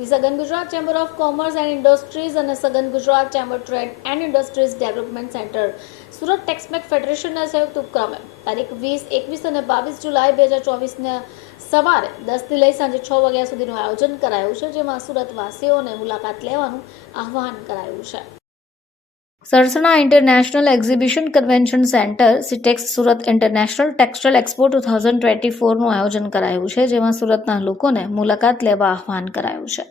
The southern Gujarat chamber of commerce and industries અને southern Gujarat chamber trade and industries development centre Surat ટેક્સમેક ફેડરેશનના સંયુક્ત ઉપક્રમે તારીખ વીસ, એકવીસ અને બાવીસ જુલાઈ બે હજાર ચોવીસના સવારે દસથી લઈ સાંજે છ વાગ્યા સુધીનું આયોજન કરાયું છે, જેમાં સુરતવાસીઓને મુલાકાત લેવાનું આહ્વાન કરાયું છે. Sarsana international exhibition convention centre, SITEX Surat international textile expo two thousand twenty ફોરનું આયોજન કરાયું છે, જેમાં સુરતના લોકોને મુલાકાત લેવા આહ્વાન કરાયું છે.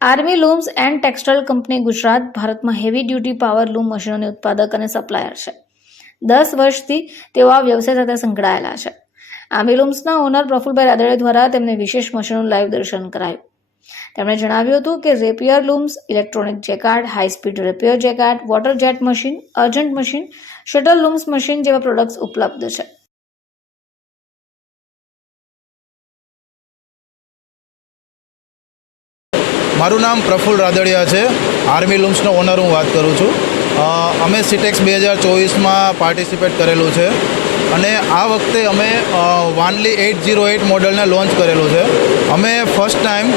Army looms and textile company Gujarat ભારતમાં હેવી ડ્યુટી પાવર લૂમ મશીનોની ઉત્પાદક અને સપ્લાયર છે. દસ વર્ષથી તેઓ આ વ્યવસાય સાથે સંકળાયેલા છે. આર્મી લૂમ્સના ઓનર પ્રફુલભાઈ રાદડિયા દ્વારા તેમને વિશેષ મશીનોનું લાઈવ દર્શન કરાયું. તેમણે જણાવ્યું હતું કે rapier looms, electronic jacquard high speed rapier jacquard, water jet machine, air jet machine, shuttle looms machine જેવા પ્રોડક્ટ્સ ઉપલબ્ધ છે. મારું નામ પ્રફુલ રાદડિયા છે. આર્મી લૂમ્સનો ઓનર હું વાત કરું છું. અમે સિટેક્સ બે હજાર ચોવીસમાં પાર્ટિસિપેટ કરેલું છે. અને આ વખતે અમે વાનલી એઇટ ઝીરો એઇટ મોડલને લોન્ચ કરેલું છે. અમે ફર્સ્ટ ટાઈમ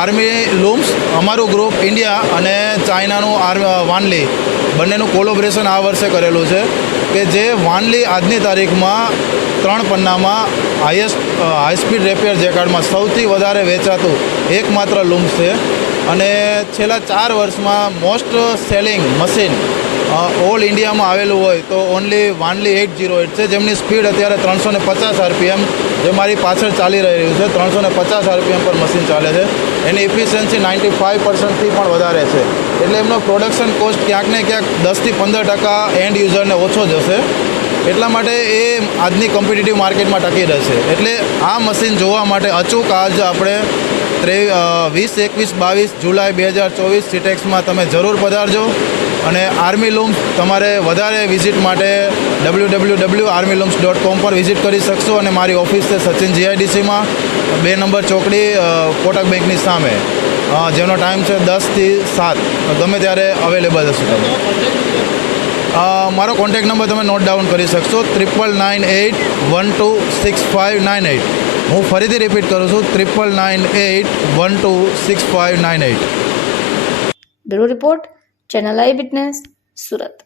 આર્મી લૂમ્સ અમારું ગ્રુપ ઇન્ડિયા અને ચાઇનાનું આર વાનલી બંનેનું કોલોબરેશન આ વર્ષે કરેલું છે કે જે વાનલી આજની તારીખમાં ત્રણ પન્નામાં હાઈએસ્ટ હાઈસ્પીડ રેપિયર જેકાર્ડમાં સૌથી વધારે વેચાતું એકમાત્ર લૂમ્સ છે. અને છેલ્લા ચાર વર્ષમાં મોસ્ટ સેલિંગ મશીન ઓલ ઇન્ડિયામાં આવેલું હોય તો only Wanli eight zero eight છે. જેમની સ્પીડ અત્યારે ત્રણસો ને પચાસ આરપીએમ જે મારી પાછળ ચાલી રહ્યું છે. ત્રણસો ને પચાસ આરપીએમ પર મશીન ચાલે છે. એની ઇફિશિયન્સી નાઇન્ટી ફાઇવ પર્સન્ટથી પણ વધારે છે. એટલે એમનો પ્રોડક્શન કોસ્ટ ક્યાંક ને ક્યાંક દસથી પંદર ટકા એન્ડ યુઝરને ઓછો જશે એટલા માટે એ આજની કોમ્પિટિટિવ માર્કેટમાં ટકી રહેશે. એટલે આ મશીન જોવા માટે અચૂક આજ આપણે ત્રે વીસ, એકવીસ, બાવીસ, જુલાઈ, બે હજાર ચોવીસ સિટેક્સમાં તમે જરૂર પધારજો. અને આર્મી લૂમ્સ તમારે વધારે વિઝિટ માટે W W W army looms dot com પર વિઝિટ કરી શકશો અને મારી ઓફિસ છે સચિન જીઆઈડીસીમાં બે નંબર ચોકડી કોટક બેંકની સામે. જેનો ટાઈમ છે દસથી સાત. ગમે ત્યારે અવેલેબલ હશે તમે મારો કોન્ટેક નંબર તમે નોટ ડાઉન કરી શકશો. Triple nine eight one two six five nine eight હું ફરીથી રિપીટ કરું છું. Triple nine eight one two six five nine eight report channel eye witness Surat